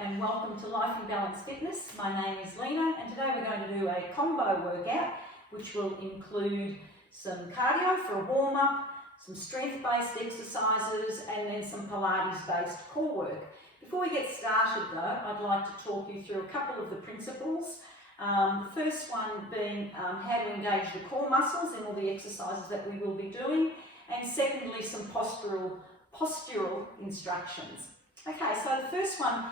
and welcome to Life in Balance Fitness. My name is Lina and today we're going to do a combo workout which will include some cardio for a warm-up, some strength-based exercises and then some Pilates-based core work. Before we get started though, I'd like to talk you through a couple of the principles. The first one being how to engage the core muscles in all the exercises that we will be doing, and secondly some postural instructions. Okay, so the first one,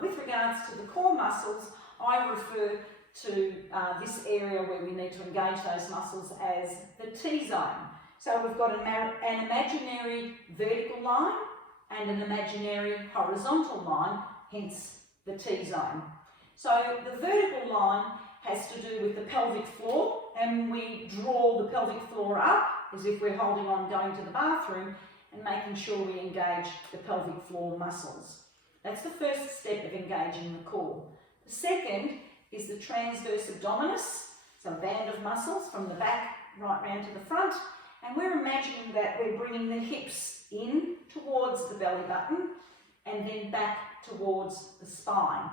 with regards to the core muscles, I refer to this area where we need to engage those muscles as the T-zone. So we've got an imaginary vertical line and an imaginary horizontal line, hence the T-zone. So the vertical line has to do with the pelvic floor, and we draw the pelvic floor up as if we're holding on going to the bathroom and making sure we engage the pelvic floor muscles. That's the first step of engaging the core. The second is the transverse abdominis, so a band of muscles from the back right round to the front, and we're imagining that we're bringing the hips in towards the belly button and then back towards the spine.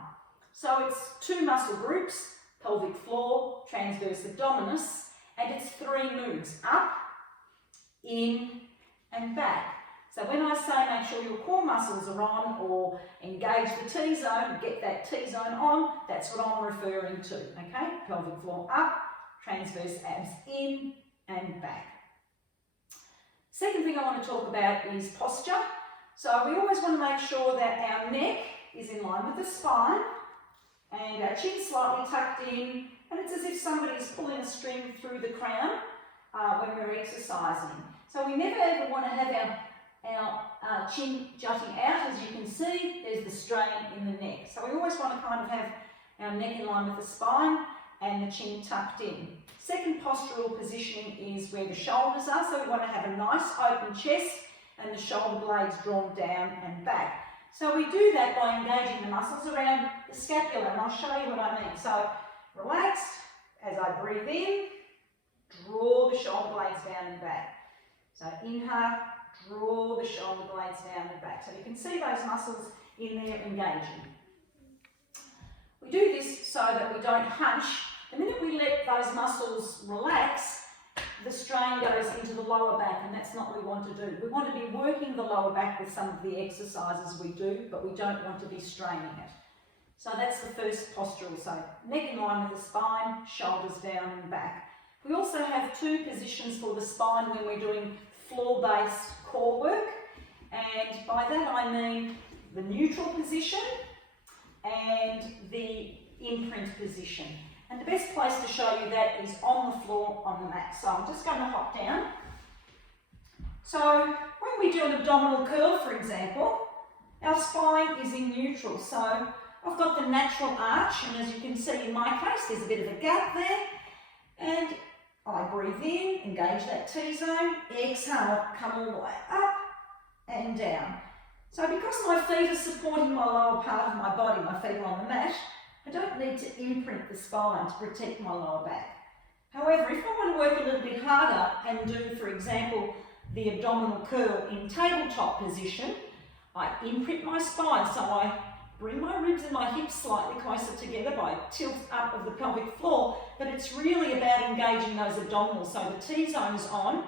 So it's two muscle groups, pelvic floor, transverse abdominis, and it's three moves: up, in, and back. So when I say make sure your core muscles are on or engage the T-zone, get that T-zone on, that's what I'm referring to, okay? Pelvic floor up, transverse abs in and back. Second thing I want to talk about is posture. So we always want to make sure that our neck is in line with the spine and our chin slightly tucked in, and it's as if somebody's pulling a string through the crown when we're exercising. So we never ever want to have our chin jutting out. As you can see, there's the strain in the neck. So we always want to kind of have our neck in line with the spine and the chin tucked in. Second postural positioning is where the shoulders are. So we want to have a nice open chest and the shoulder blades drawn down and back. So we do that by engaging the muscles around the scapula, and I'll show you what I mean. So relax as I breathe in, draw the shoulder blades down and back. So inhale, draw the shoulder blades down and back. So you can see those muscles in there engaging. We do this so that we don't hunch. The minute we let those muscles relax, the strain goes into the lower back, and that's not what we want to do. We want to be working the lower back with some of the exercises we do, but we don't want to be straining it. So that's the first postural. So neck in line with the spine, shoulders down and back. We also have two positions for the spine when we're doing floor-based core work, and by that I mean the neutral position and the imprint position. And the best place to show you that is on the floor on the mat. So I'm just going to hop down. So when we do an abdominal curl, for example, our spine is in neutral. So I've got the natural arch, and as you can see in my case, there's a bit of a gap there, and I breathe in, engage that T-zone, exhale, come all the way up and down. So because my feet are supporting my lower part of my body, my feet are on the mat, I don't need to imprint the spine to protect my lower back. However, if I want to work a little bit harder and do, for example, the abdominal curl in tabletop position, I imprint my spine, so I bring my ribs and my hips slightly closer together by tilt up of the pelvic floor, but it's really about engaging those abdominals. So the T-zone is on,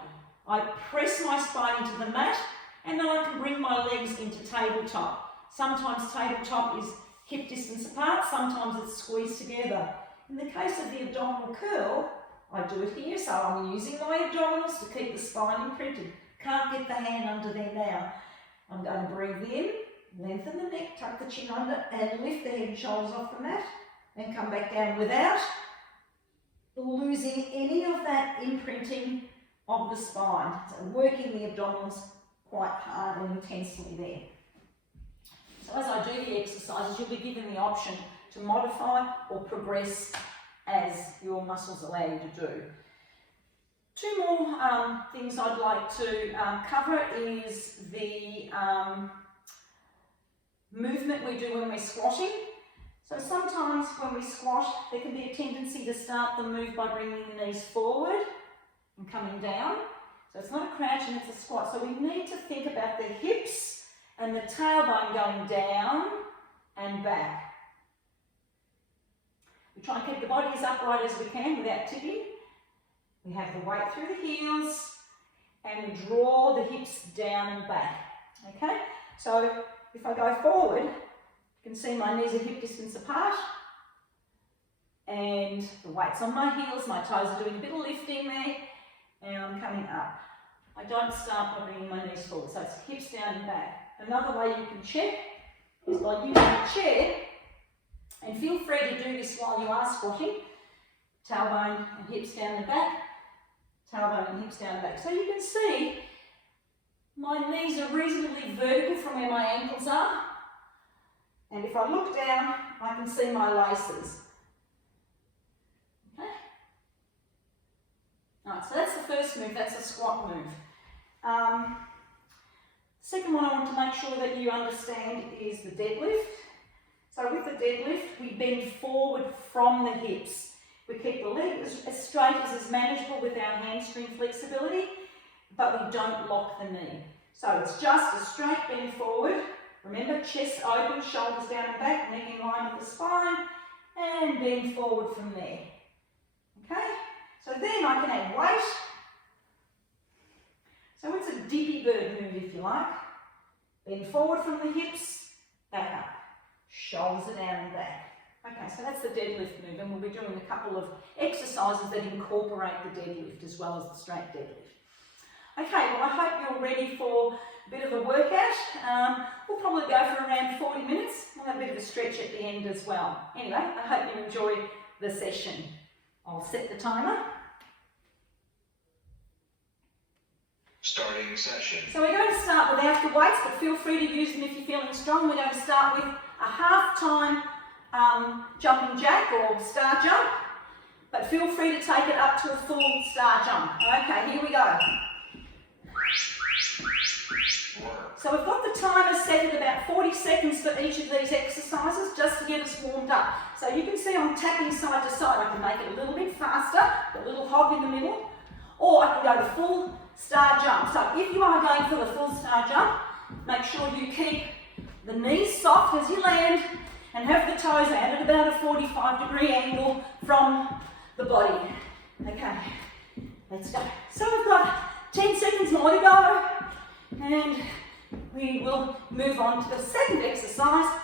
I press my spine into the mat, and then I can bring my legs into tabletop. Sometimes tabletop is hip distance apart, sometimes it's squeezed together. In the case of the abdominal curl, I do it here, so I'm using my abdominals to keep the spine imprinted. Can't get the hand under there now. I'm going to breathe in, lengthen the neck, tuck the chin under, and lift the head and shoulders off the mat, and come back down without losing any of that imprinting of the spine. So working the abdominals quite hard and intensely there. So as I do the exercises, you'll be given the option to modify or progress as your muscles allow you to do. Two more things I'd like to cover is the movement we do when we're squatting. So sometimes when we squat, there can be a tendency to start the move by bringing the knees forward and coming down. So it's not a crouch and it's a squat. So we need to think about the hips and the tailbone going down and back. We try and keep the body as upright as we can without tipping. We have the weight through the heels and we draw the hips down and back. Okay, so if I go forward, you can see my knees are hip distance apart and the weight's on my heels, my toes are doing a bit of lifting there and I'm coming up. I don't start by bringing my knees forward, so it's hips down and back. Another way you can check is by using a chair, and feel free to do this while you are squatting. Tailbone and hips down and back, tailbone and hips down and back. So you can see my knees are reasonably vertical from where my ankles are. And if I look down, I can see my laces. Okay? Alright, so that's the first move, that's a squat move. Second one I want to make sure that you understand is the deadlift. So with the deadlift, we bend forward from the hips. We keep the leg as straight as is manageable with our hamstring flexibility, but we don't lock the knee. So it's just a straight bend forward. Remember, chest open, shoulders down and back, neck in line with the spine, and bend forward from there. Okay? So then I can add weight. So it's a dippy bird move if you like. Bend forward from the hips, back up. Shoulders are down and back. Okay, so that's the deadlift move, and we'll be doing a couple of exercises that incorporate the deadlift as well as the straight deadlift. Okay, well I hope you're ready for a bit of a workout. We'll probably go for around 40 minutes. We'll have a bit of a stretch at the end as well. Anyway, I hope you enjoy the session. I'll set the timer. Starting session. So we're going to start without the weights, but feel free to use them if you're feeling strong. We're going to start with a half-time jumping jack or star jump, but feel free to take it up to a full star jump. Okay, here we go. So we've got the timer set at about 40 seconds for each of these exercises just to get us warmed up. So you can see I'm tapping side to side. I can make it a little bit faster, a little hop in the middle, or I can go the full star jump. So if you are going for the full star jump, make sure you keep the knees soft as you land and have the toes out at about a 45-degree angle from the body. Okay, let's go. So we've got 10 seconds more to go and we will move on to the second exercise.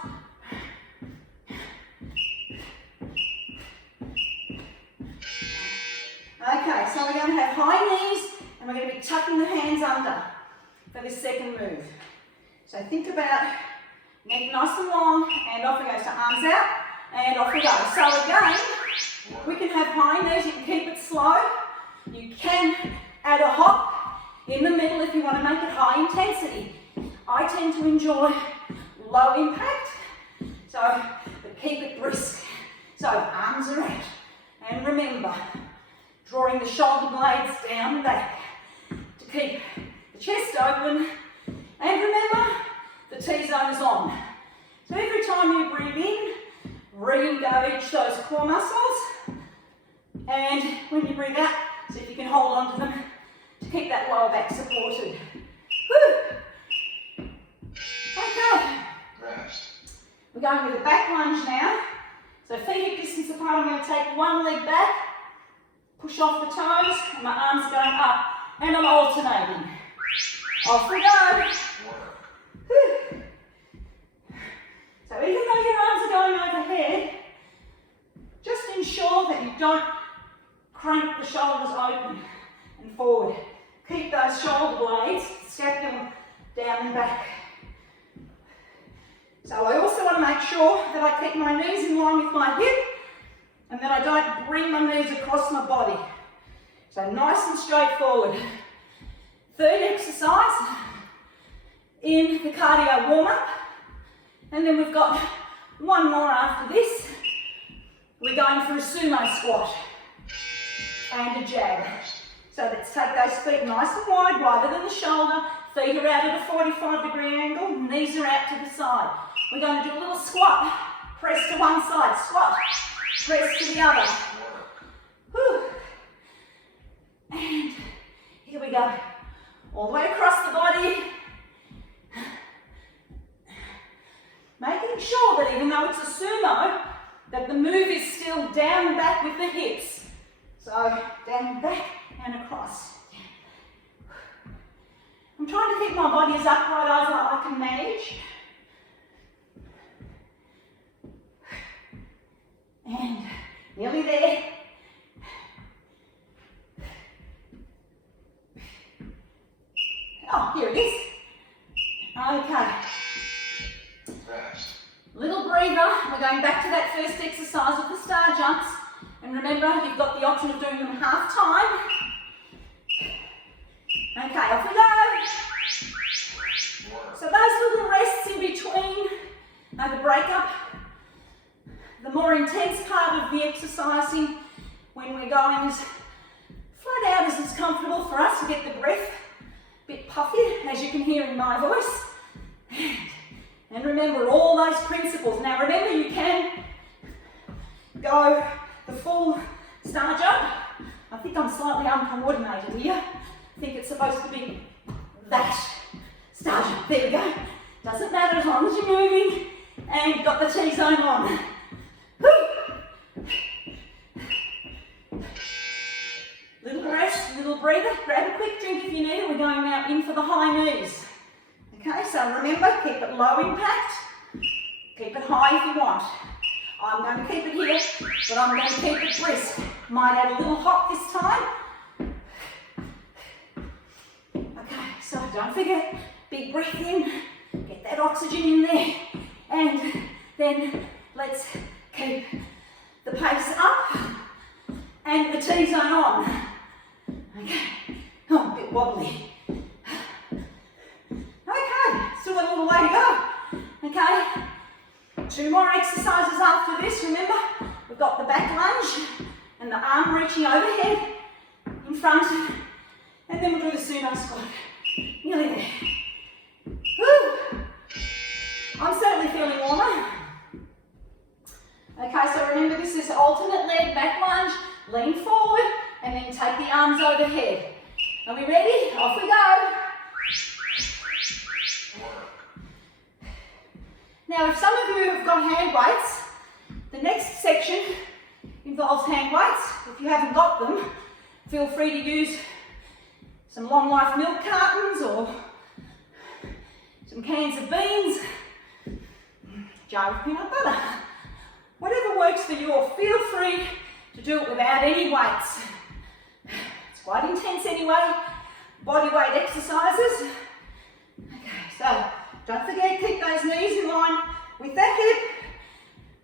Okay, so we're going to have high knees and we're going to be tucking the hands under for this second move. So think about neck nice and long and off we go. So arms out and off we go. So again, we can have high knees, you can keep it slow. You can add a hop in the middle if you want to make it high intensity. I tend to enjoy low impact, but keep it brisk. So arms are out. And remember, drawing the shoulder blades down and back to keep the chest open. And remember, the T-zone is on. So every time you breathe in, re-engage those core muscles. And when you breathe out, see if you can hold on to them to keep that lower back supported. Woo! Okay. Rest. We're going with a back lunge now. So feet hip distance apart, I'm going to take one leg back, push off the toes, and my arms going up, and I'm alternating. Off we go. Whew. So even though your arms are going overhead, just ensure that you don't crank the shoulders open and forward. Keep those shoulder blades, scapula down and back. So I also want to make sure that I keep my knees in line with my hip and that I don't bring my knees across my body. So nice and straightforward. Third exercise in the cardio warm-up. And then we've got one more after this. We're going for a sumo squat and a jab. So let's take those feet nice and wide, wider than the shoulder. Feet are out at a 45-degree angle, knees are out to the side. We're going to do a little squat. Press to one side, squat. Press to the other. Whew. And here we go. All the way across the body. Making making sure that even though it's a sumo, that the move is still down and back with the hips. So down and back and across. I'm trying to keep my body as upright as I can manage. And nearly there. Oh, here it is. Okay. Little breather. We're going back to that first exercise of the star jumps. And remember, you've got the option of doing them half time. Okay, off we go. So those little rests in between are the breakup. The more intense part of the exercising when we're going is flat out as it's comfortable for us to get the breath a bit puffy, as you can hear in my voice. And remember all those principles. Now remember, you can go the full star jump. I think I'm slightly uncoordinated here. I think it's supposed to be that star jump. There we go. Doesn't matter as long as you're moving and you've got the T-zone on. Woo. Little rest, little breather. Grab a quick drink if you need it. We're going now in for the high knees. Okay, so remember, keep it low impact. Keep it high if you want. I'm going to keep it here, but I'm going to keep it brisk. Might add a little hop this time. Okay, so don't forget, big breath in, get that oxygen in there, and then let's keep the pace up and the T-zone on. Okay, oh, a bit wobbly. Okay, still a little way to go. Okay, 2 more exercises after this. Remember, we've got the back lunge and the arm reaching overhead in front, and then we'll do the sumo squat. Nearly there. Woo. I'm certainly feeling warmer. Okay, so remember, this is alternate leg back lunge. Lean forward and then take the arms overhead. Are we ready? Off we go. Now, if some of you have got hand weights, the next section involves hand weights. If you haven't got them, feel free to use some long life milk cartons or some cans of beans, jar of peanut butter. Whatever works for you, or feel free to do it without any weights. It's quite intense anyway, body weight exercises. Okay, so don't forget, keep those knees in line with that hip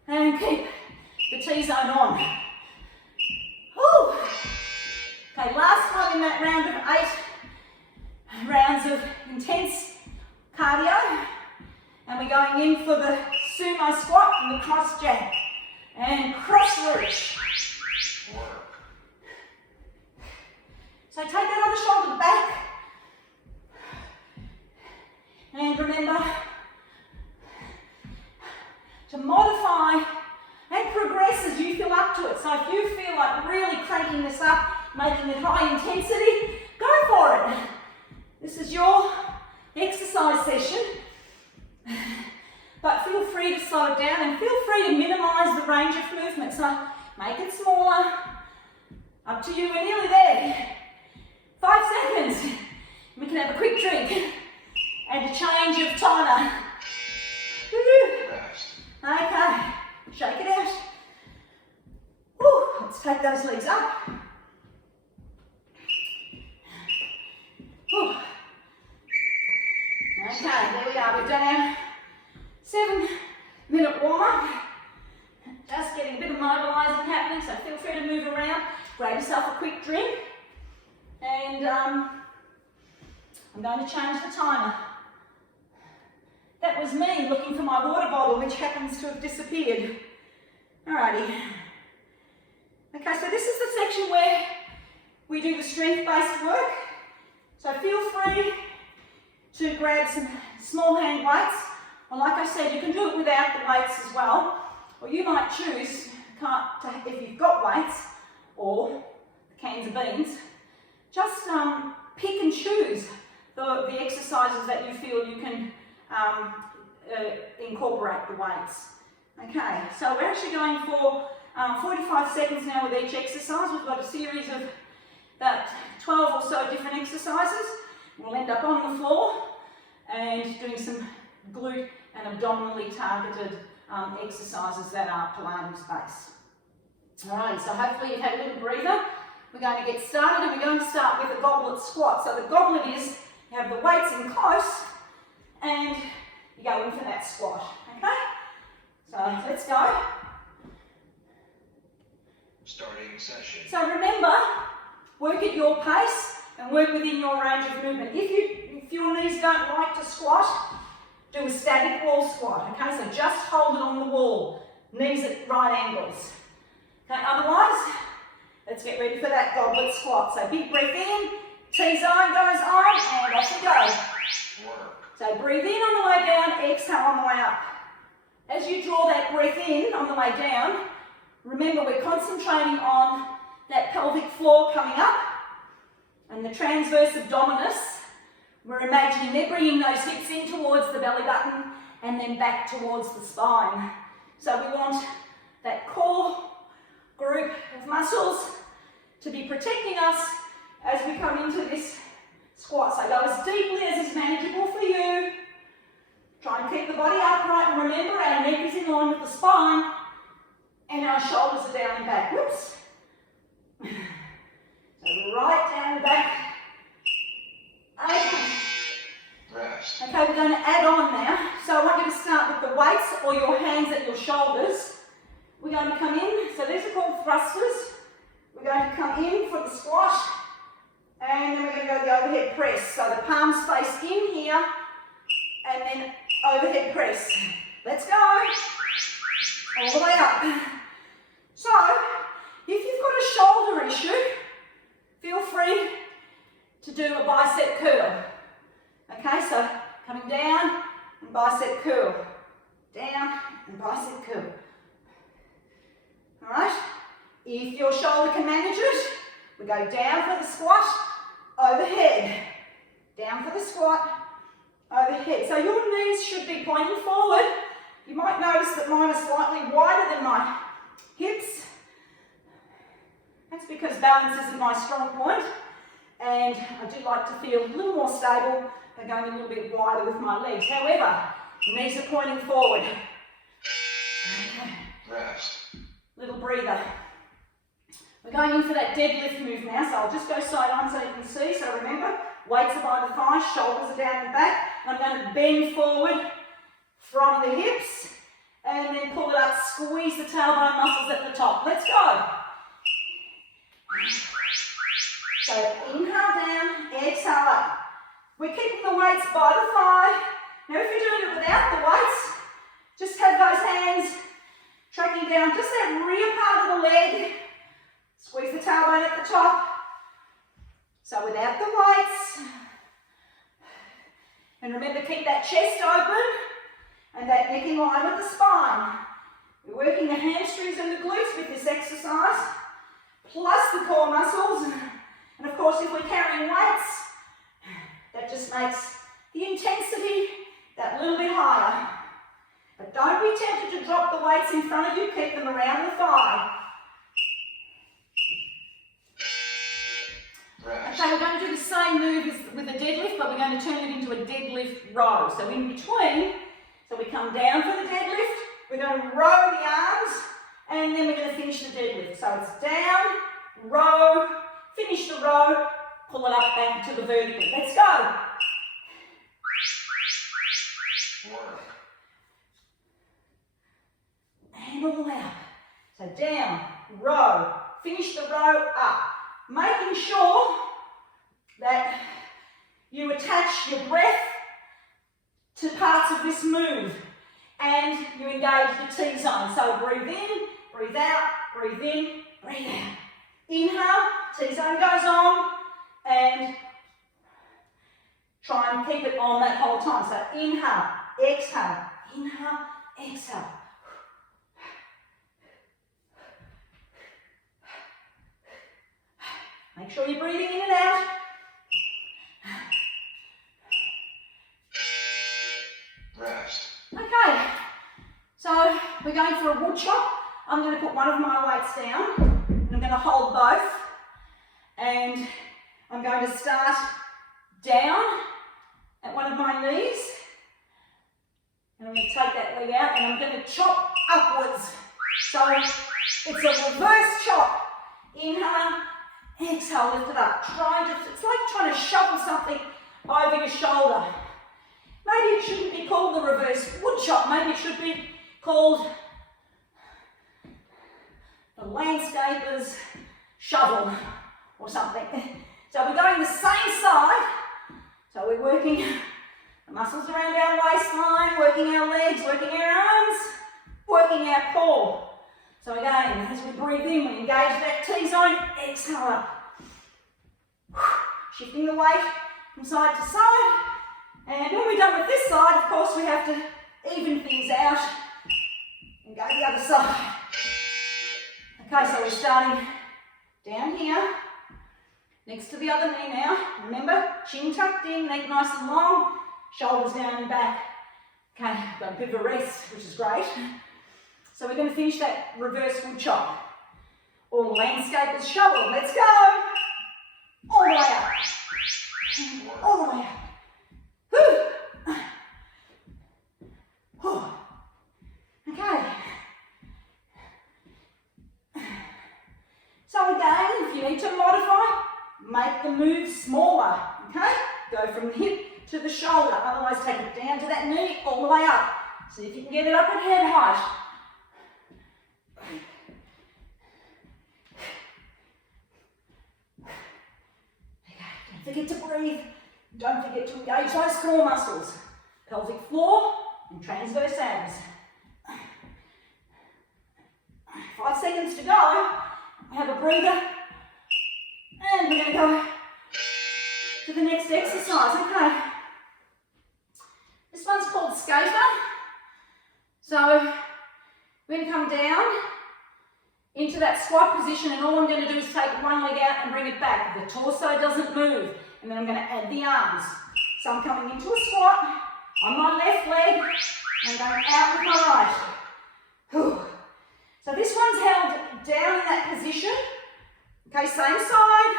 and keep the T-zone on. Woo. Okay, last time in that round of 8 rounds of intense cardio, and we're going in for the sumo squat and the cross jab and cross reach. So take that other shoulder back, and remember to modify and progress as you feel up to it. So if you feel like really cranking this up, making it high intensity, go for it. This is your exercise session, but feel free to slow it down and feel free to minimize the range of movement. So make it smaller. Up to you, we're nearly there. 5 seconds. We can have a quick drink and a change of timer. Okay, shake it out. Woo. Let's take those legs up. Woo. Okay, there we are. We've done our 7-minute warm-up. Just getting a bit of mobilising happening, so feel free to move around. Grab yourself a quick drink. And I'm going to change the timer. That was me looking for my water bottle, which happens to have disappeared. Alrighty. Okay, so this is the section where we do the strength-based work. So feel free to grab some small hand weights. Or like I said, you can do it without the weights as well. Or you might choose, if you've got weights or cans of beans, just pick and choose the exercises that you feel you can incorporate the weights. Okay, so we're actually going for 45 seconds now with each exercise. We've got a series of about 12 or so different exercises. We'll end up on the floor and doing some glute and abdominally targeted exercises that are Pilates based. Alright, so hopefully you've had a little breather. We're going to get started and we're going to start with a goblet squat. So the goblet is, you have the weights in close and you go in for that squat, okay? So let's go. Starting session. So remember, work at your pace and work within your range of movement. If your knees don't like to squat, do a static wall squat, okay? So just hold it on the wall, knees at right angles. Okay, otherwise, let's get ready for that goblet squat. So big breath in, T-zone goes on, and off you go. Work. So breathe in on the way down, exhale on the way up. As you draw that breath in on the way down, remember we're concentrating on that pelvic floor coming up and the transverse abdominis. We're imagining they're bringing those hips in towards the belly button and then back towards the spine. So we want that core group of muscles to be protecting us as we come into this squat. So go as deeply as is manageable for you. Try and keep the body upright, and remember our neck is in line with the spine and our shoulders are down and back. Whoops. So right down and back. Okay. Rest. Okay, we're going to add on now. So I want you to start with the weights or your hands at your shoulders. We're going to come in, so these are called thrusters. We're going to come in for the squat, and then we're going to go to the overhead press. So the palms face in here, and then overhead press. Let's go. All the way up. So, if you've got a shoulder issue, feel free to do a bicep curl. Okay, so coming down and bicep curl. Down and bicep curl. Alright, if your shoulder can manage it, we go down for the squat, overhead. Down for the squat, overhead. So your knees should be pointing forward. You might notice that mine are slightly wider than my hips. That's because balance isn't my strong point, and I do like to feel a little more stable by going a little bit wider with my legs. However, knees are pointing forward. Okay. Rest. Little breather. We're going in for that deadlift move now, so I'll just go side on so you can see. So remember, weights are by the thighs, shoulders are down and back. And I'm going to bend forward from the hips and then pull it up, squeeze the tailbone muscles at the top. Let's go. So inhale down, exhale up. We're keeping the weights by the thigh. Now if you're doing it without the weights, just have those hands tracking down just that rear part of the leg. Squeeze the tailbone at the top. So without the weights. And remember, keep that chest open and that neck in line with the spine. We're working the hamstrings and the glutes with this exercise, plus the core muscles. And of course, if we're carrying weights, that just makes the intensity that little bit higher. But don't be tempted to drop the weights in front of you, keep them around the thigh. Okay, we're going to do the same move as with a deadlift, but we're going to turn it into a deadlift row. So in between, so we come down for the deadlift, we're going to row the arms, and then we're going to finish the deadlift. So it's down, row, finish the row, pull it up back to the vertical. Let's go. Work. And all the way up. So down, row, finish the row, up. Making sure that you attach your breath to parts of this move and you engage the T-zone. So breathe in, breathe out, breathe in, breathe out. Inhale, T-zone goes on, and try and keep it on that whole time. So inhale, exhale. Make sure you're breathing in and out. Rest. Okay, we're going for a wood chop. I'm going to put one of my weights down, and I'm going to hold both, and I'm going to start down at one of my knees, and I'm going to take that leg out, and I'm going to chop upwards. So it's a reverse chop. Inhale, exhale, lift it up. It's like trying to shovel something over your shoulder. Maybe it shouldn't be called the reverse wood chop. Maybe it should be called the landscaper's shovel or something. So we're going the same side. So we're working the muscles around our waistline, working our legs, working our arms, working our core. So again, as we breathe in, we engage that T-zone, exhale up. Shifting the weight from side to side. And when we're done with this side, of course, we have to even things out and go the other side. Okay, so we're starting down here, next to the other knee now. Remember, chin tucked in, neck nice and long, shoulders down and back. Okay, got a bit of a rest, which is great. So we're going to finish that reverse wood chop, or landscaper's shovel. Let's go! All the way up. All the way up. Whew. Whew. Okay. So again, if you need to modify, make the move smaller. Okay? Go from the hip to the shoulder. Otherwise, take it down to that knee, all the way up. See if you can get it up at head height. Don't forget to breathe. Don't forget to engage those core muscles. Pelvic floor and transverse abs. 5 seconds to go. Have a breather. And we're going to go to the next exercise. Okay. This one's called skater. So we're going to come down into that squat position, and all I'm going to do is take one leg out and bring it back. The torso doesn't move. And then I'm going to add the arms. So I'm coming into a squat on my left leg and going out with my right. Whew. So this one's held down in that position. Okay, same side.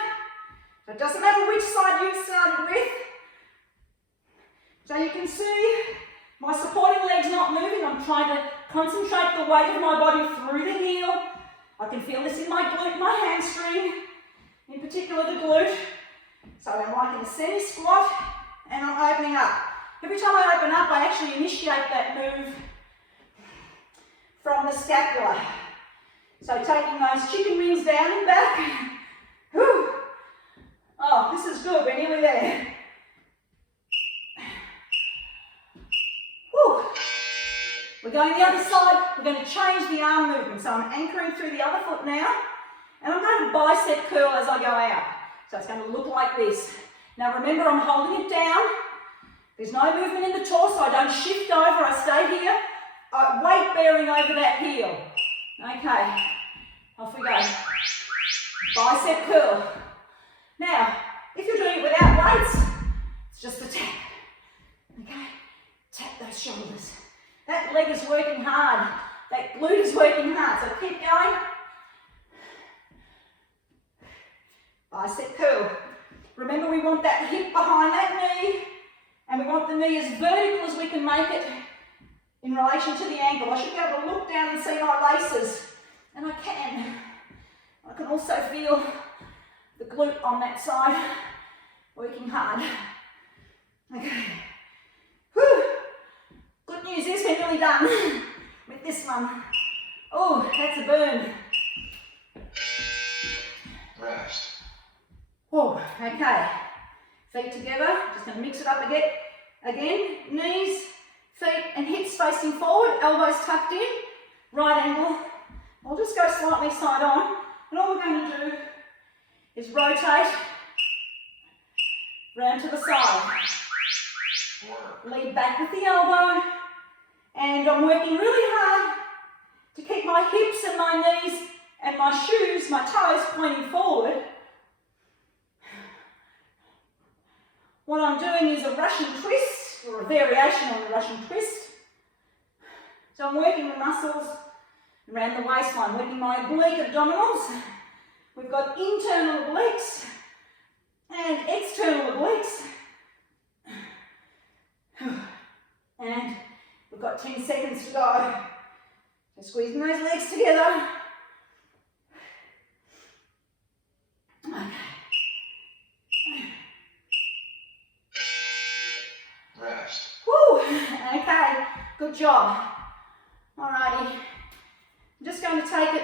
So it doesn't matter which side you've started with. So you can see my supporting leg's not moving. I'm trying to concentrate the weight of my body through the heel. I can feel this in my glute, my hamstring, in particular the glute. So I'm like in a semi-squat and I'm opening up. Every time I open up, I actually initiate that move from the scapula. So taking those chicken wings down and back. Whew. Oh, this is good, we're nearly there. Whew. We're going the other side, we're going to change the arm movement. So I'm anchoring through the other foot now, and I'm going to bicep curl as I go out. So it's going to look like this. Now remember, I'm holding it down. There's no movement in the torso. I don't shift over, I stay here. Weight bearing over that heel. Okay, off we go. Bicep curl. Now, if you're doing it without weights, it's just a tap. Okay, tap those shoulders. That leg is working hard. That glute is working hard. So keep going. Bicep curl. Remember, we want that hip behind that knee, and we want the knee as vertical as we can make it in relation to the ankle. I should be able to look down and see my laces, and I can. I can also feel the glute on that side working hard. Okay. Whew. Good news is we're nearly done with this one. Oh, that's a burn. Rest. Oh, okay. Feet together. Just going to mix it up again. Knees, feet and hips facing forward. Elbows tucked in. Right angle. I'll just go slightly side on. And all we're going to do is rotate round to the side. Lead back with the elbow. And I'm working really hard to keep my hips and my knees and my shoes, my toes pointing forward. What I'm doing is a Russian twist, or a variation on the Russian twist. So I'm working the muscles around the waistline, working my oblique abdominals. We've got internal obliques and external obliques. And we've got 10 seconds to go. So squeezing those legs together. Okay. Rest. Woo! Okay, good job. Alrighty. I'm just going to take it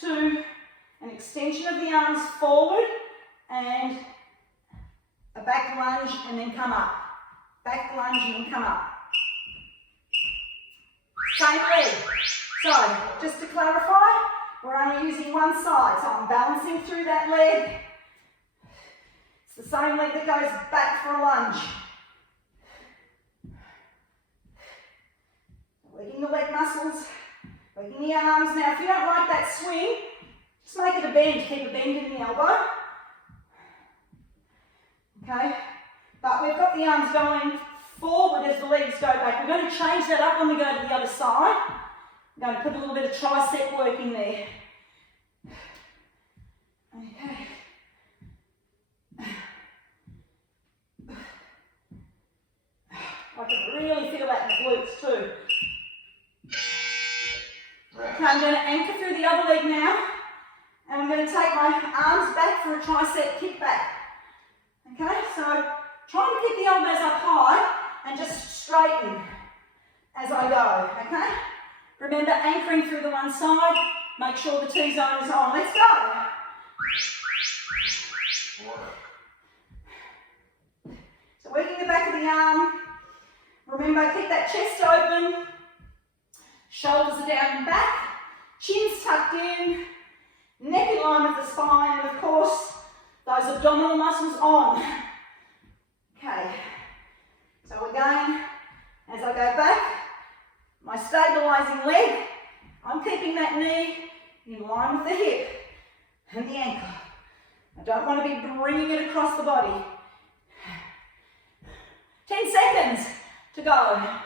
to an extension of the arms forward and a back lunge and then come up. Back lunge and then come up. Same leg. So, just to clarify, we're only using one side. So I'm balancing through that leg. It's the same leg that goes back for a lunge. Working the leg muscles, working the arms. Now, if you don't like that swing, just make it a bend. Keep a bend in the elbow. Okay? But we've got the arms going forward as the legs go back. We're going to change that up when we go to the other side. I'm going to put a little bit of tricep work in there. Okay. I can really feel that in the glutes too. Okay, I'm going to anchor through the other leg now. And I'm going to take my arms back for a tricep kick back. Okay, so try and keep the elbows up high and just straighten as I go, okay? Remember, anchoring through the one side, make sure the T-zone is on. Let's go. So working the back of the arm. Remember, keep that chest open. Shoulders are down and back. Chin's tucked in. Neck in line with the spine. And of course, those abdominal muscles on. Okay. So again, as I go back, my stabilizing leg, I'm keeping that knee in line with the hip and the ankle. I don't want to be bringing it across the body. 10 seconds to go.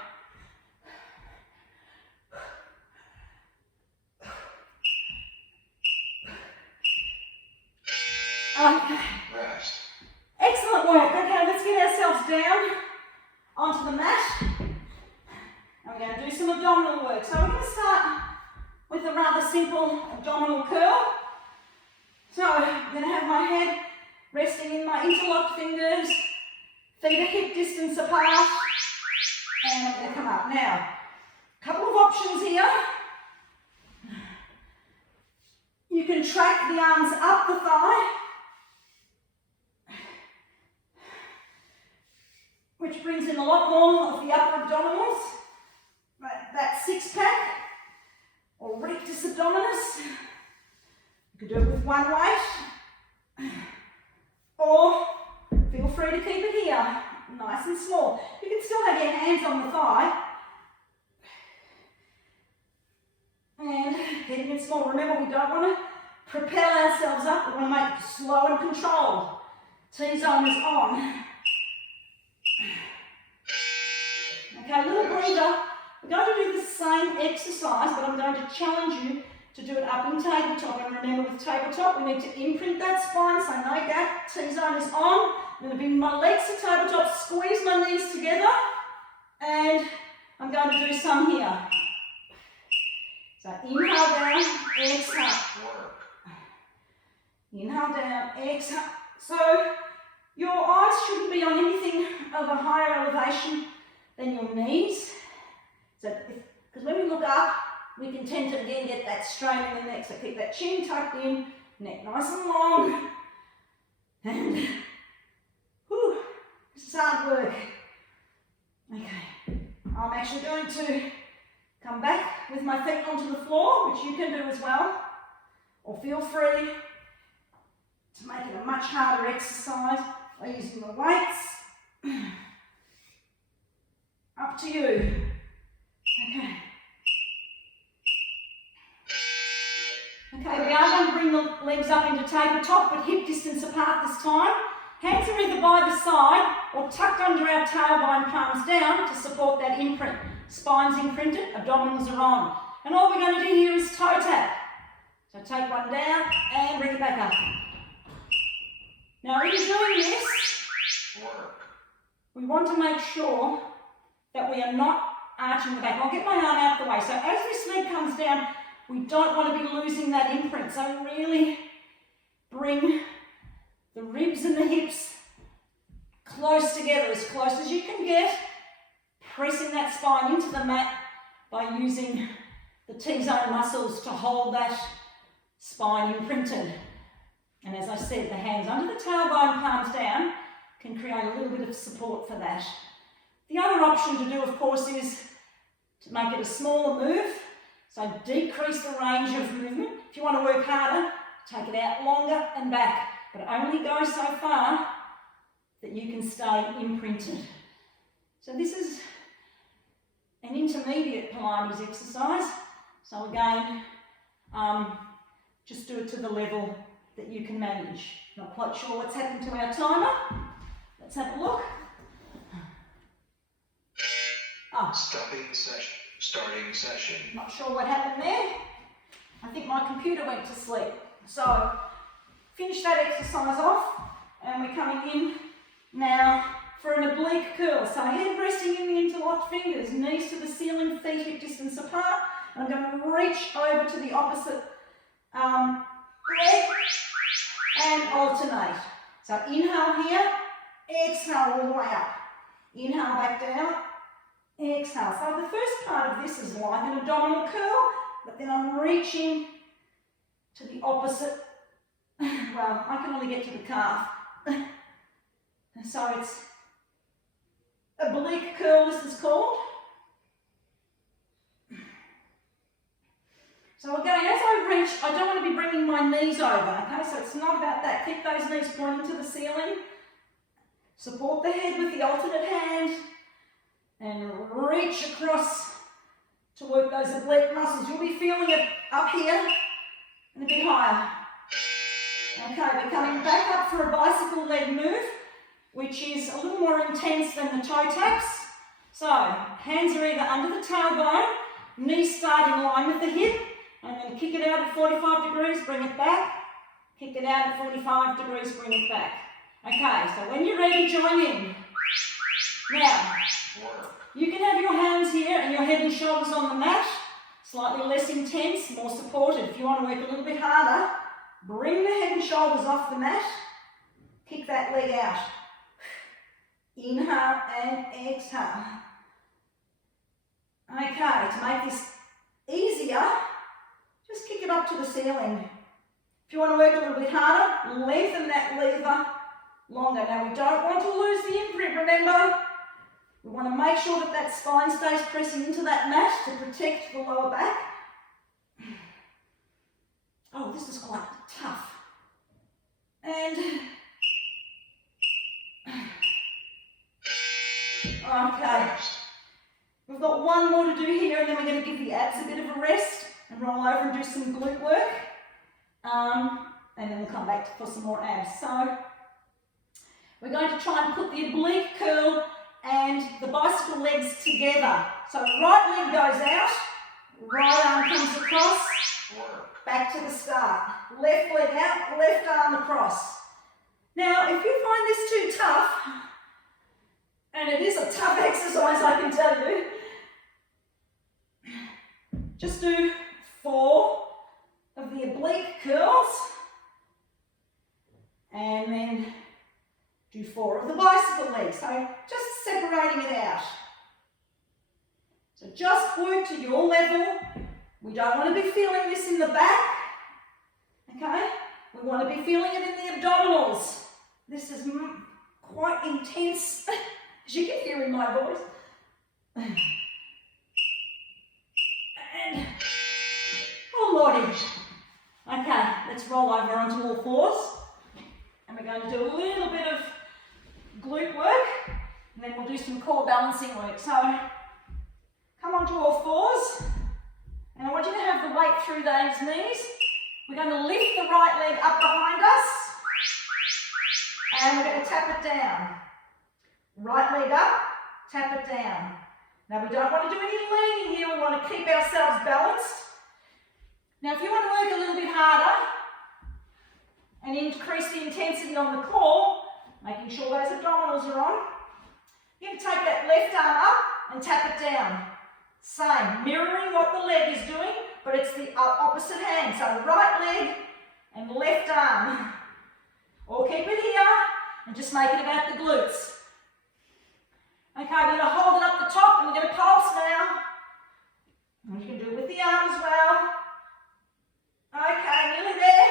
Okay. Rest. Excellent work. Okay, let's get ourselves down onto the mat. And we're going to do some abdominal work. So we're going to start with a rather simple abdominal curl. So I'm going to have my head resting in my interlocked fingers, feet a hip distance apart, and I'm going to come up. Now, a couple of options here. You can track the arms up the thigh, which brings in a lot more of the upper abdominals, that six-pack, or rectus abdominis. You could do it with one weight, or feel free to keep it here, nice and small. You can still have your hands on the thigh, and keeping it small. Remember, we don't want to propel ourselves up, we want to make it slow and controlled. T-zone is on. Okay, a little breather. We're going to do the same exercise, but I'm going to challenge you to do it up in tabletop. And remember, with tabletop, we need to imprint that spine, so no gap. T-zone is on. I'm going to bring my legs to tabletop, squeeze my knees together, and I'm going to do some here. So inhale down, exhale. Inhale down, exhale. So your eyes shouldn't be on anything of a higher elevation than your knees. So, because when we look up, we can tend to again get that strain in the neck. So keep that chin tucked in, neck nice and long. And, whew, this is hard work. Okay, I'm actually going to come back with my feet onto the floor, which you can do as well. Or feel free to make it a much harder exercise by using the weights. Up to you. Okay. Okay, we are going to bring the legs up into tabletop, but hip distance apart this time. Hands are either by the side or tucked under our tailbone, palms down to support that imprint. spine's imprinted, abdominals are on. And all we're going to do here is toe tap. So take one down and bring it back up. Now in doing this, we want to make sure that we are not arching the back. I'll get my arm out the way. So as this leg comes down, we don't want to be losing that imprint. So really bring the ribs and the hips close together, as close as you can get, pressing that spine into the mat by using the T-zone muscles to hold that spine imprinted. And as I said, the hands under the tailbone, palms down, can create a little bit of support for that. The other option to do, of course, is to make it a smaller move, so decrease the range of movement. If you want to work harder, take it out longer and back, but only go so far that you can stay imprinted. So this is an intermediate Pilates exercise. So again, just do it to the level that you can manage. Not quite sure what's happened to our timer. Let's have a look. Oh. Starting session. Not sure what happened there. I think my computer went to sleep. So, finish that exercise off, and we're coming in now for an oblique curl. So head resting in the interlocked fingers, knees to the ceiling, feet hip distance apart. And I'm going to reach over to the opposite leg and alternate. So inhale here, exhale all the way up. Inhale back down, exhale. So the first part of this is like an abdominal curl, but then I'm reaching to the opposite. Well, I can only get to the calf. So it's oblique curl, this is called. So again, as I reach, I don't want to be bringing my knees over, okay? So it's not about that. Keep those knees pointing to the ceiling. Support the head with the alternate hand. And reach across to work those oblique muscles. You'll be feeling it up here and a bit higher. Okay, we're coming back up for a bicycle leg move, which is a little more intense than the toe taps. So, hands are either under the tailbone, knees start in line with the hip, and then kick it out at 45 degrees, bring it back, kick it out at 45 degrees, bring it back. Okay, so when you're ready, join in. Now, you can have your hands here and your head and shoulders on the mat, slightly less intense, more supported. If you want to work a little bit harder, bring the head and shoulders off the mat, kick that leg out. Inhale and exhale. Okay, to make this easier, just kick it up to the ceiling. If you want to work a little bit harder, lengthen that lever longer. Now we don't want to lose the imprint, remember? We want to make sure that that spine stays pressing into that mat to protect the lower back. Oh, this is quite tough. And okay. We've got one more to do here, and then we're going to give the abs a bit of a rest and roll over and do some glute work. And then we'll come back for some more abs. So we're going to try and put the oblique curl and the bicycle legs together. So right leg goes out, right arm comes across, back to the start. Left leg out, left arm across. Now, if you find this too tough, and it is a tough exercise, I can tell you, just do 4 of the oblique curls, and then do 4 of the bicycle legs. So just separating it out. So just work to your level. We don't want to be feeling this in the back. Okay? We want to be feeling it in the abdominals. This is quite intense, as you can hear in my voice. And, oh lordy. Okay, let's roll over onto all fours. And we're going to do a little bit of glute work, and then we'll do some core balancing work. So come onto all fours, and I want you to have the weight through those knees. We're going to lift the right leg up behind us, and we're going to tap it down. Right leg up, tap it down. Now we don't want to do any leaning here, we want to keep ourselves balanced. Now if you want to work a little bit harder and increase the intensity on the core, making sure those abdominals are on, you're going to take that left arm up and tap it down. Same, mirroring what the leg is doing, but it's the opposite hand. So right leg and left arm. Or keep it here and just make it about the glutes. Okay, we're going to hold it up the top and we're going to pulse now. And you can do it with the arm as well. Okay, nearly there.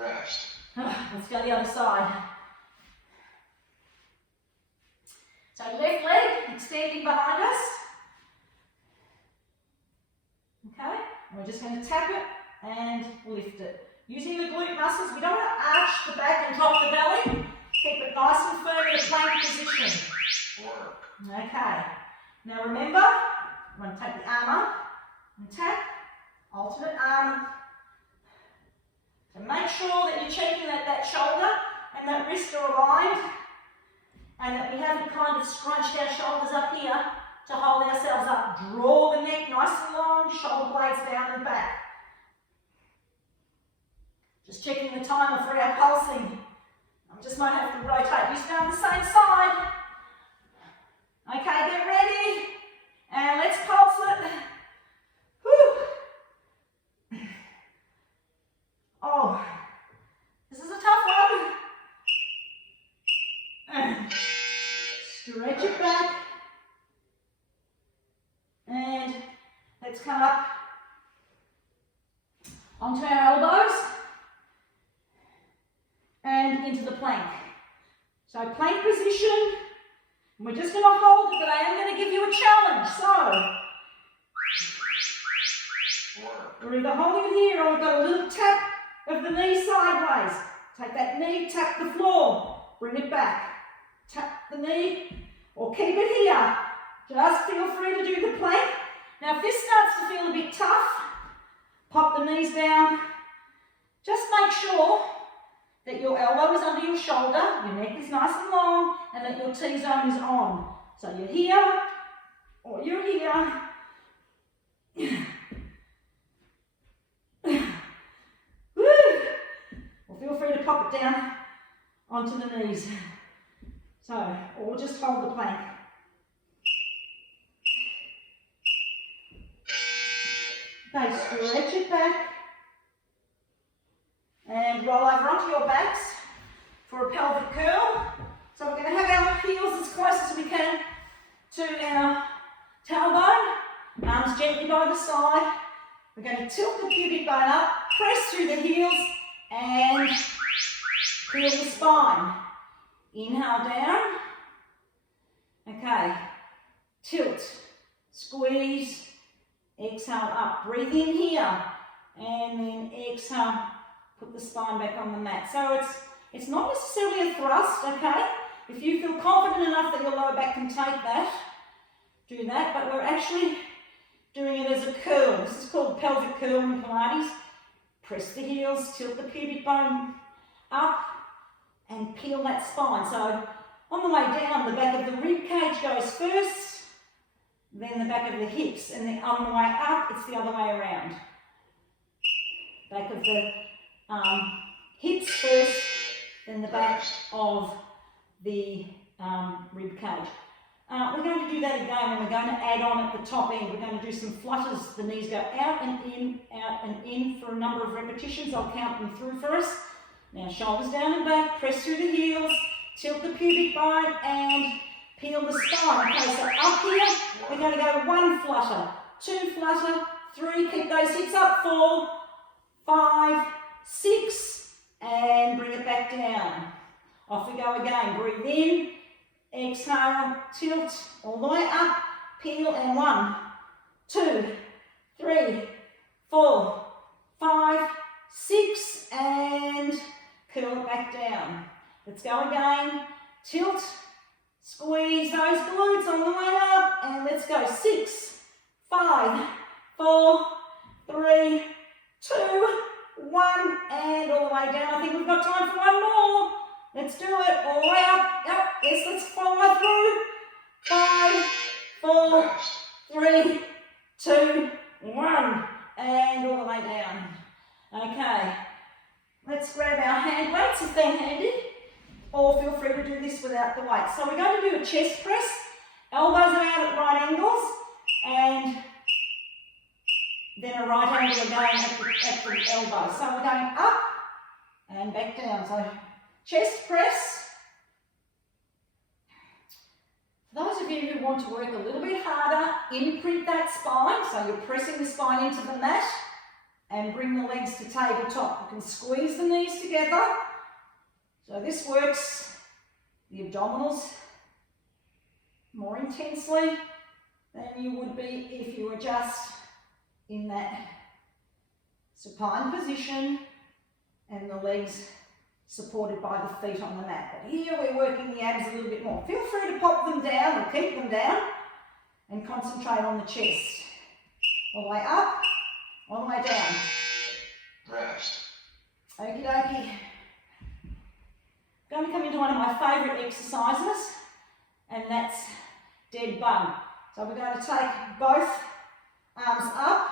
Rest. Let's go the other side. So left leg extending behind us. Okay, and we're just going to tap it and lift it. Using the glute muscles, we don't want to arch the back and drop the belly. Keep it nice and firm in a plank position. Work. Okay, now remember, you want to take the arm up and tap, alternate arm. So make sure that you're checking that that shoulder and that wrist are aligned and that we haven't kind of scrunched our shoulders up here to hold ourselves up. Draw the neck nice and long, shoulder blades down and back. Just checking the timer for our pulsing. I just might have to rotate. You stay on the same side. Okay, get ready. And let's pulse it. Whew. Oh, this is a tough one. Stretch it back. And let's come up onto our elbows and into the plank. So plank position, and we're just going to hold it, but I am going to give you a challenge. So we're either holding it here or we've got a little tap of the knee sideways. Take that knee, tap the floor, bring it back. Tap the knee or keep it here. Just feel free to do the plank. Now if this starts to feel a bit tough, pop the knees down. Just make sure that your elbow is under your shoulder, your neck is nice and long, and that your T-zone is on. So you're here, or you're here. Woo! Well, feel free to pop it down onto the knees. So, or just hold the plank. Okay, stretch it back. And roll over onto your backs for a pelvic curl. So we're going to have our heels as close as we can to our tailbone. Arms gently by the side. We're going to tilt the pubic bone up, press through the heels, and peel the spine. Inhale down. Okay. Tilt. Squeeze. Exhale up. Breathe in here. And then exhale. Put the spine back on the mat. So it's not necessarily a thrust, okay? If you feel confident enough that your lower back can take that, do that. But we're actually doing it as a curl. This is called pelvic curl in Pilates. Press the heels, tilt the pubic bone up, and peel that spine. So on the way down, the back of the rib cage goes first, then the back of the hips, and then on the way up, it's the other way around. Back of the hips first, then the back of the rib cage. We're going to do that again, and we're going to add on at the top end. We're going to do some flutters. The knees go out and in for a number of repetitions. I'll count them through for us. Now shoulders down and back, press through the heels, tilt the pubic bone and peel the spine. Okay, so up here, we're going to go 1 flutter, 2 flutter, 3, keep those hips up, 4, 5, 6, and bring it back down. Off we go again. Breathe in, exhale, tilt all the way up, peel, and 1, 2, 3, 4, 5, 6, and curl it back down. Let's go again. Tilt, squeeze those glutes on the way up, and let's go. 6, 5, 4, 3, 2, 1, and all the way down. I think we've got time for one more. Let's do it. All the way up. Yep. Yes, let's follow through. 5, 4, 3, 2, 1. And all the way down. Okay. Let's grab our hand weights if they're handy. Or feel free to do this without the weights. So we're going to do a chest press. Elbows are out at right angles. And then a right angle again at the elbow. So we're going up and back down. So chest press. For those of you who want to work a little bit harder, imprint that spine. So you're pressing the spine into the mat and bring the legs to tabletop. You can squeeze the knees together. So this works the abdominals more intensely than you would be if you were just in that supine position and the legs supported by the feet on the mat. But here we're working the abs a little bit more. Feel free to pop them down or keep them down and concentrate on the chest. All the way up, all the way down. Rest. Okie dokie. I'm going to come into one of my favourite exercises, and that's dead bug. So we're going to take both arms up,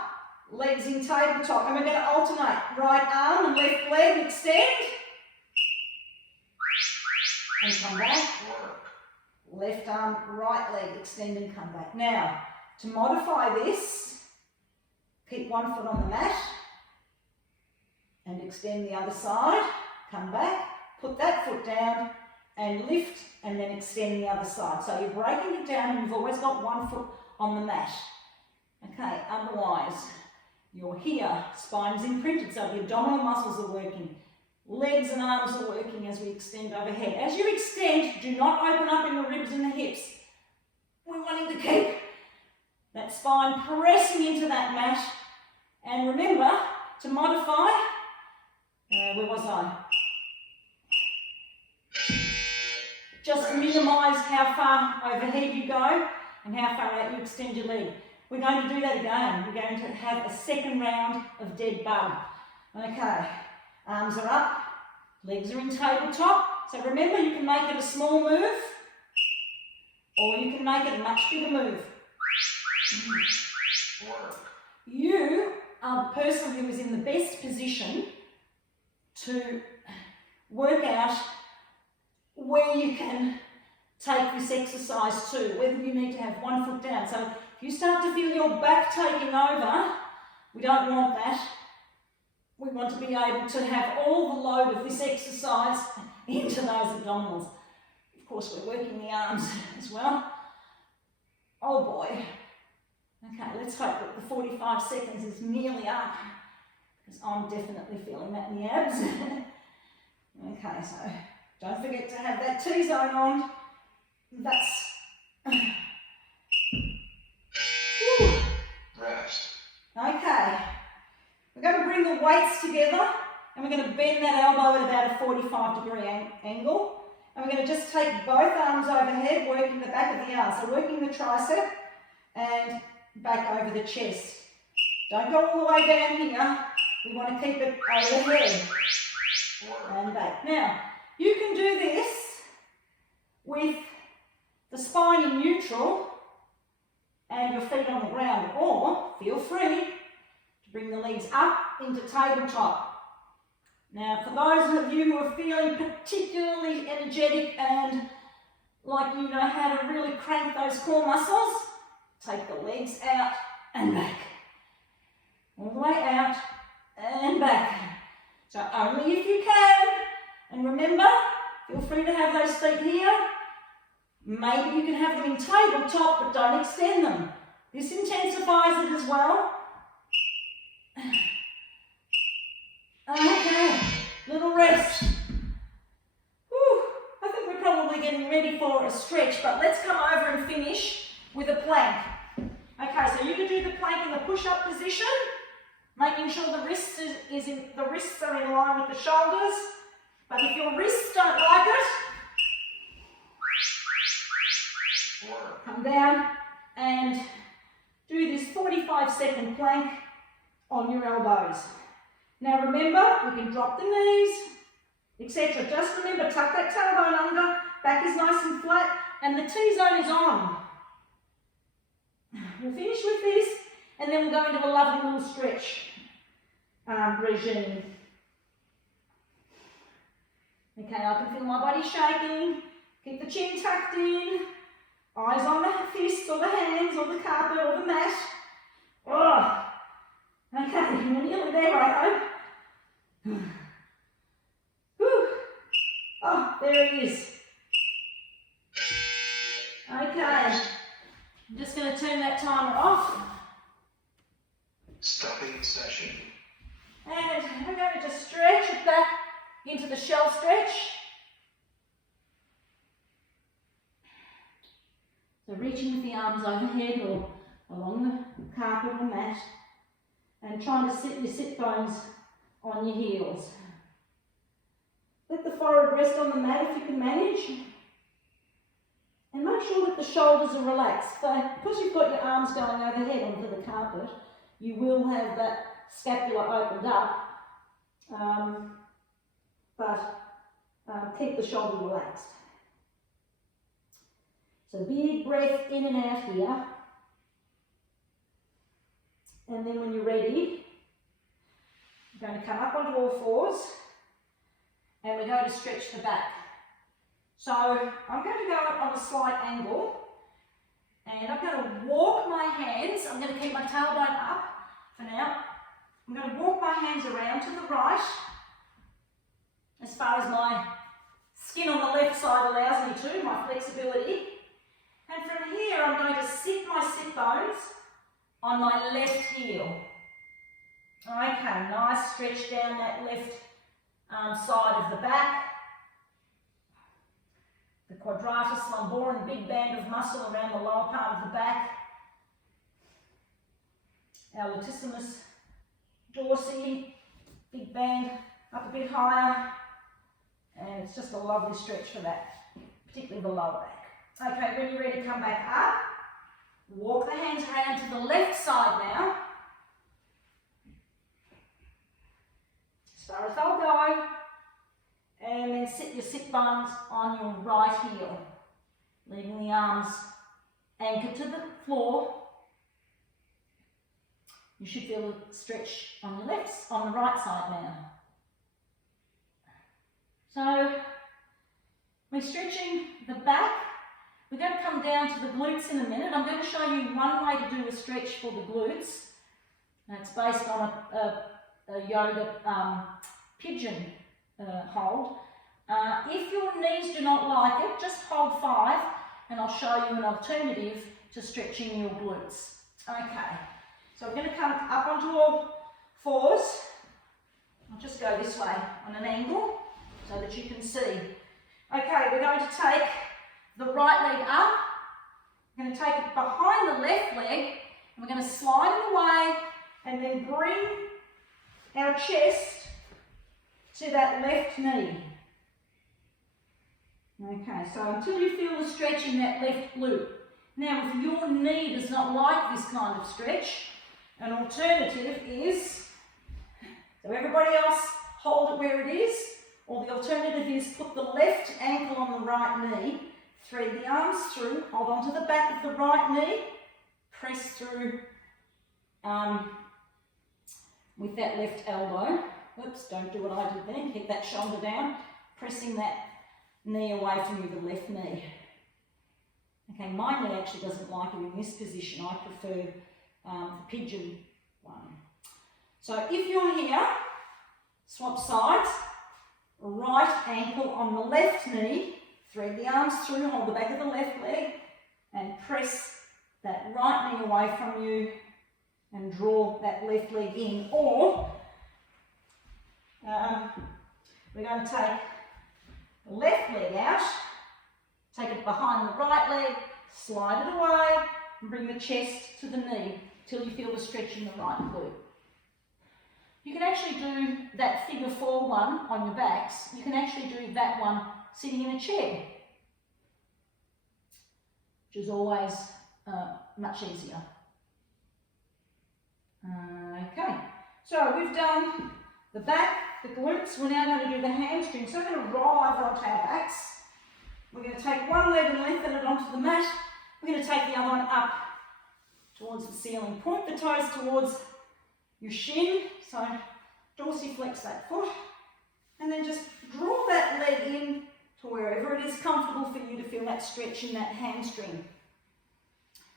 legs in tabletop, and we're going to alternate right arm and left leg, extend, and come back. Left arm, right leg, extend and come back. Now, to modify this, keep one foot on the mat and extend the other side, come back, put that foot down and lift and then extend the other side. So you're breaking it down and you've always got one foot on the mat. Okay, otherwise you're here, spine's imprinted, so the abdominal muscles are working. Legs and arms are working as we extend overhead. As you extend, do not open up in the ribs and the hips. We're wanting to keep that spine pressing into that mat. And remember to modify, where was I? Just minimise how far overhead you go and how far out you extend your leg. We're going to do that again. We're going to have a second round of dead bug. Okay, arms are up, legs are in tabletop. So remember, you can make it a small move or you can make it a much bigger move. You are the person who is in the best position to work out where you can take this exercise to, whether you need to have one foot down. So if you start to feel your back taking over, we don't want that. We want to be able to have all the load of this exercise into those abdominals. Of course, we're working the arms as well. Oh boy. Okay, let's hope that the 45 seconds is nearly up, because I'm definitely feeling that in the abs. Okay, so don't forget to have that T-zone on. That's... Rest. Okay. We're going to bring the weights together and we're going to bend that elbow at about a 45-degree angle. And we're going to just take both arms overhead, working the back of the arm. So working the tricep and back over the chest. Don't go all the way down here. We want to keep it overhead and back. Now, you can do this with the spine in neutral and your feet on the ground, or feel free to bring the legs up into tabletop. Now, for those of you who are feeling particularly energetic and like you know how to really crank those core muscles, take the legs out and back. All the way out and back. So only if you can. And remember, feel free to have those feet here. Maybe you can have them in tabletop, but don't extend them. This intensifies it as well. Okay, little rest. Whew, I think we're probably getting ready for a stretch, but let's come over and finish with a plank. Okay, so you can do the plank in the push-up position, making sure the wrists are in line with the shoulders. But if your wrists don't like it, come down and do this 45-second plank on your elbows. Now remember, we can drop the knees, etc. Just remember, tuck that tailbone under, back is nice and flat, and the T-zone is on. We'll finish with this, and then we'll go into a lovely little stretch regime. Okay, I can feel my body shaking. Keep the chin tucked in. Eyes on the fists or the hands or the carpet or the mat. Oh. Okay, we're nearly there, I hope. Whew. Oh, there it is. Okay, I'm just going to turn that timer off. Stopping session. And we're going to just stretch it back into the shell stretch. So reaching with the arms overhead or along the carpet or mat, and trying to sit your sit bones on your heels. Let the forehead rest on the mat if you can manage. And make sure that the shoulders are relaxed. So because you've got your arms going overhead onto the carpet, you will have that scapula opened up, but keep the shoulder relaxed. So big breath in and out here. And then when you're ready, you're going to come up onto all fours, and we're going to stretch the back. So I'm going to go up on a slight angle, and I'm going to walk my hands. I'm going to keep my tailbone up for now. I'm going to walk my hands around to the right as far as my skin on the left side allows me to, my flexibility. And from here I'm going to sit my sit bones on my left heel. Okay, nice stretch down that left side of the back. The quadratus lumborum, big band of muscle around the lower part of the back. Our latissimus dorsi, big band up a bit higher. And it's just a lovely stretch for that, particularly the lower back. Okay, when you're ready, come back up. Walk the hands around to the left side now. As far as they'll go. And then sit your sit bones on your right heel. Leaving the arms anchored to the floor. You should feel a stretch on the right side now. So we're stretching the back. We're going to come down to the glutes in a minute. I'm going to show you one way to do a stretch for the glutes. It's based on a yoga pigeon hold. If your knees do not like it, just hold 5 and I'll show you an alternative to stretching your glutes. Okay, so we're going to come up onto all fours. I'll just go this way on an angle so that you can see. Okay, we're going to take the right leg up. We're going to take it behind the left leg and we're going to slide it away and then bring our chest to that left knee. Okay, so until you feel the stretch in that left glute. Now, if your knee does not like this kind of stretch, an alternative is, so everybody else hold it where it is, or the alternative is put the left ankle on the right knee, thread the arms through, hold on to the back of the right knee, press through with that left elbow. Oops, don't do what I did then. Keep that shoulder down, pressing that knee away from you, the left knee. Okay, my knee actually doesn't like it in this position. I prefer the pigeon one. So if you're here, swap sides, right ankle on the left knee, thread the arms through, hold the back of the left leg, and press that right knee away from you and draw that left leg in. Or we're going to take the left leg out, take it behind the right leg, slide it away, and bring the chest to the knee till you feel the stretch in the right glute. You can actually do that figure 4 one on your backs. You can actually do that one sitting in a chair, which is always much easier. Okay, so we've done the back, the glutes. We're now going to do the hamstrings. So we're going to roll over onto our backs. We're going to take one leg and lengthen it onto the mat. We're going to take the other one up towards the ceiling. Point the toes towards your shin. So dorsiflex that foot. And then just draw that leg in to wherever it is comfortable for you to feel that stretch in that hamstring.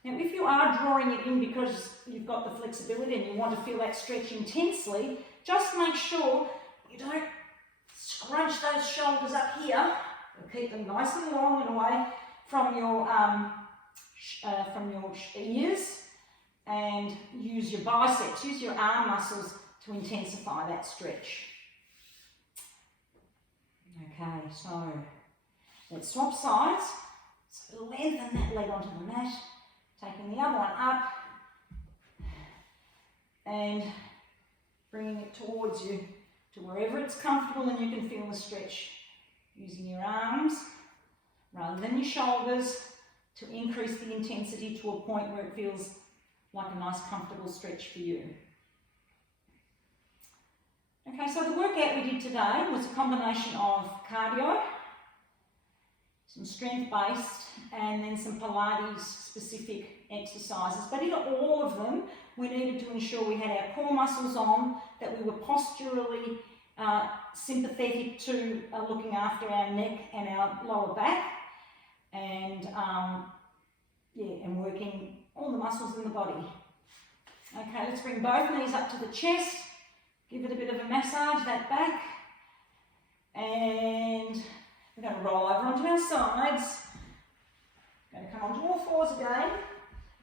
Now, if you are drawing it in because you've got the flexibility and you want to feel that stretch intensely, just make sure you don't scrunch those shoulders up here. Keep them nice and long and away from your ears, and use your biceps, use your arm muscles to intensify that stretch. Okay, so let's swap sides. So lengthen that leg onto the mat, taking the other one up and bringing it towards you to wherever it's comfortable and you can feel the stretch. Using your arms rather than your shoulders to increase the intensity to a point where it feels like a nice comfortable stretch for you. Okay, so the workout we did today was a combination of cardio, some strength-based, and then some Pilates-specific exercises. But in all of them, we needed to ensure we had our core muscles on, that we were posturally sympathetic to looking after our neck and our lower back, and and working all the muscles in the body. Okay, let's bring both knees up to the chest, give it a bit of a massage, that back, and we're going to roll over onto our sides. We're going to come onto all fours again.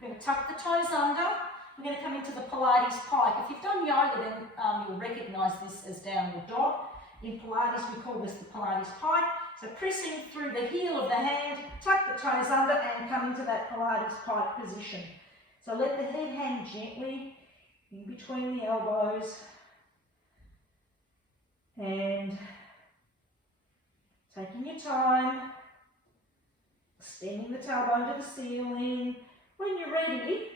We're going to tuck the toes under. We're going to come into the Pilates pike. If you've done yoga, then you'll recognise this as downward dog. In Pilates, we call this the Pilates pike. So pressing through the heel of the hand, tuck the toes under and come into that Pilates pike position. So let the head hang gently in between the elbows and taking your time, extending the tailbone to the ceiling. When you're ready,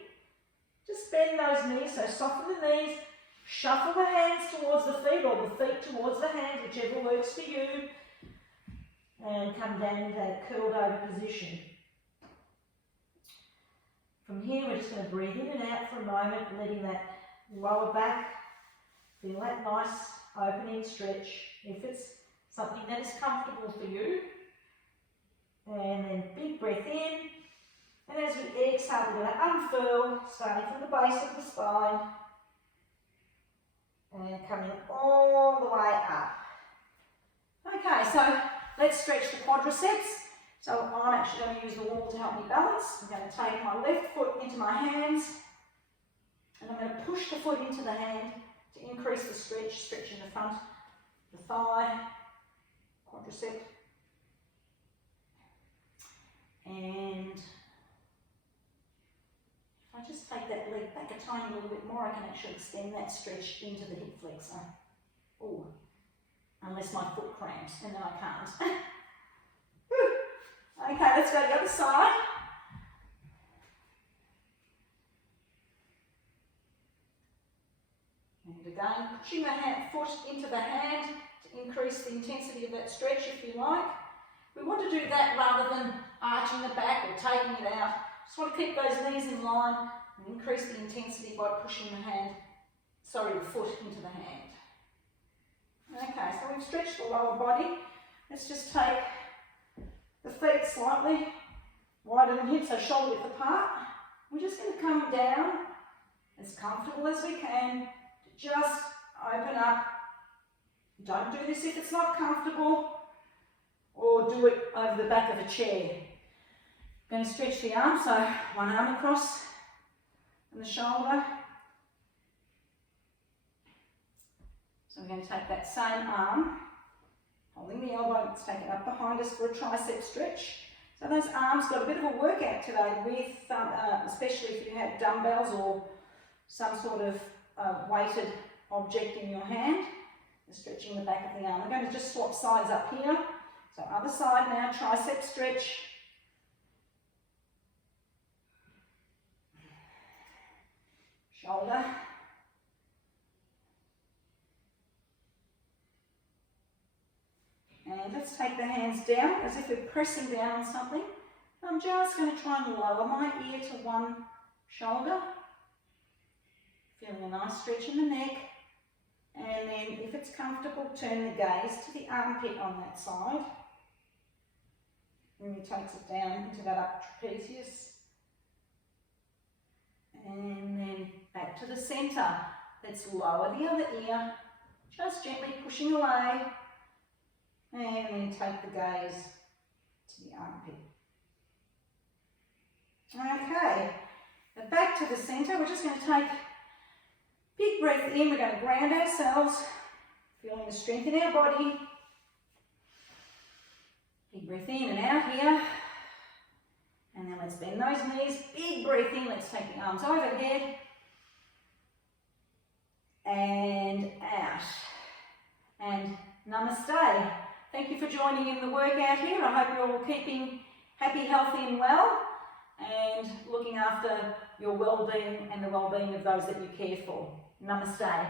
just bend those knees, so soften the knees, shuffle the hands towards the feet or the feet towards the hands, whichever works for you, and come down into that curled over position. From here, we're just going to breathe in and out for a moment, letting that lower back feel that nice opening stretch, if it's something that is comfortable for you. And then big breath in. And as we exhale, we're going to unfurl, starting from the base of the spine and coming all the way up. Okay, so let's stretch the quadriceps. So I'm actually going to use the wall to help me balance. I'm going to take my left foot into my hands and I'm going to push the foot into the hand to increase the stretch, stretching the front, the thigh, quadricep. And if I just take that leg back a tiny little bit more, I can actually extend that stretch into the hip flexor. Oh, unless my foot cramps, and then I can't. Okay, let's go to the other side. And again, pushing the foot into the hand to increase the intensity of that stretch if you like. We want to do that rather than arching the back or taking it out. Just want to keep those knees in line and increase the intensity by pushing the foot into the hand. Okay, so we've stretched the lower body. Let's just take the feet slightly wider than hips, so shoulder width apart. We're just going to come down as comfortable as we can to just open up. Don't do this if it's not comfortable, or do it over the back of a chair. I'm going to stretch the arm, so one arm across and the shoulder. So we're going to take that same arm, holding the elbow, let's take it up behind us for a tricep stretch. So those arms got a bit of a workout today with, especially if you had dumbbells or some sort of weighted object in your hand. You're stretching the back of the arm. We're going to just swap sides up here. So other side now, tricep stretch. Shoulder. And let's take the hands down as if we're pressing down on something. I'm just going to try and lower my ear to one shoulder. Feeling a nice stretch in the neck. And then if it's comfortable, turn the gaze to the armpit on that side. And he takes it down into that upper trapezius. And then back to the centre. Let's lower the other ear, just gently pushing away. And then take the gaze to the armpit. Okay, now back to the centre. We're just going to take a big breath in. We're going to ground ourselves, feeling the strength in our body. Big breath in and out here. And then let's bend those knees. Big breath in. Let's take the arms overhead. And out. And namaste. Thank you for joining in the workout here. I hope you're all keeping happy, healthy and well, and looking after your well-being and the well-being of those that you care for. Namaste.